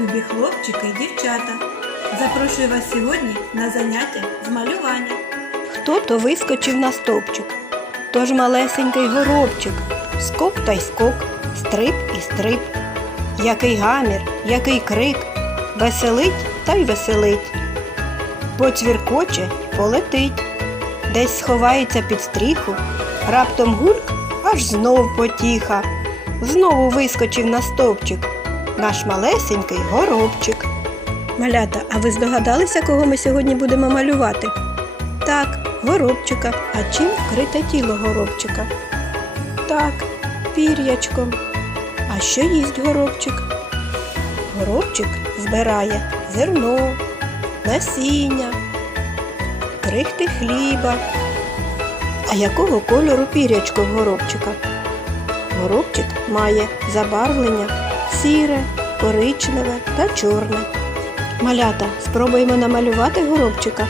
любі хлопчики і дівчата. Запрошую вас сьогодні на заняття з малювання. Хто то вискочив на стовпчик, тож малесенький горобчик, скок та й скок, стрип і стрип. Який гамір, який крик, веселить та й веселить. Поцвіркоче, полетить, десь сховається під стріху, раптом гульк, аж знов потіха. Знову вискочив на стовпчик, наш малесенький горобчик. Малята, а ви здогадалися, кого ми сьогодні будемо малювати? Так, горобчика. А чим вкрите тіло горобчика? Так, пір'ячком. А що їсть горобчик? Горобчик збирає зерно, насіння, крихти хліба. А якого кольору пір'ячко в горобчика? Горобчик має забарвлення сіре, коричневе та чорне. Малята, спробуємо намалювати горобчика.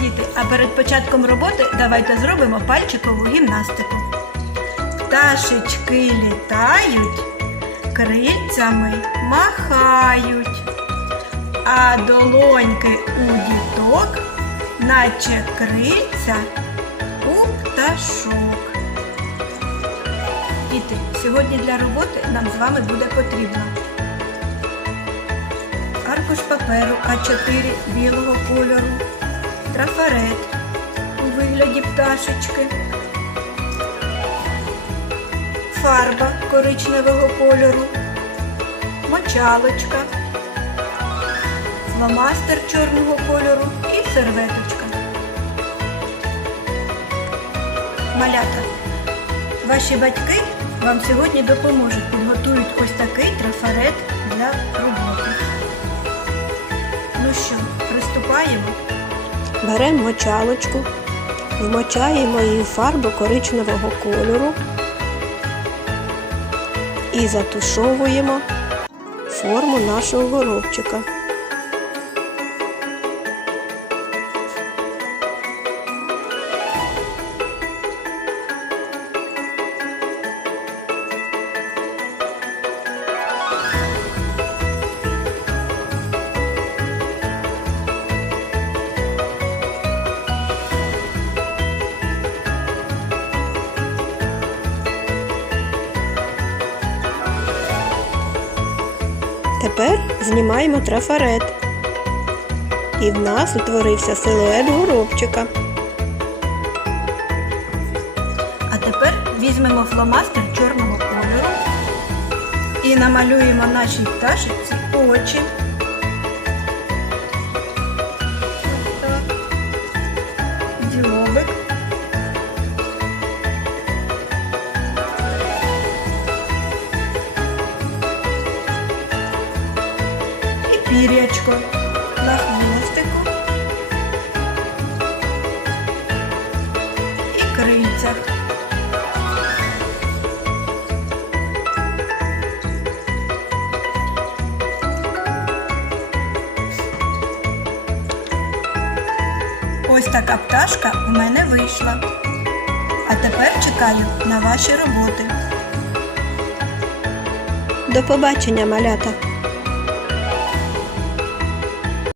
Діти, а перед початком роботи давайте зробимо пальчикову гімнастику. Пташечки літають, крильцями махають, а долоньки у діток, наче крильця у пташок. Діти, сьогодні для роботи нам з вами буде потрібно. Аркуш паперу А4 білого кольору, трафарет у вигляді пташечки, фарба коричневого кольору, мочалочка, фломастер чорного кольору і серветочка. Малята, ваші батьки вам сьогодні допоможуть, підготують ось такий трафарет для роботи. Ну що, приступаємо? Беремо мочалочку, вмочаємо її в фарбу коричневого кольору і затушовуємо форму нашого горобчика. Тепер знімаємо трафарет. І в нас утворився силует горобчика. А тепер візьмемо фломастер чорного кольору і намалюємо нашій пташиці очі. Пір'ячко на хвостику і крильцях. Ось така пташка в мене вийшла. А тепер чекаю на ваші роботи. До побачення, малята!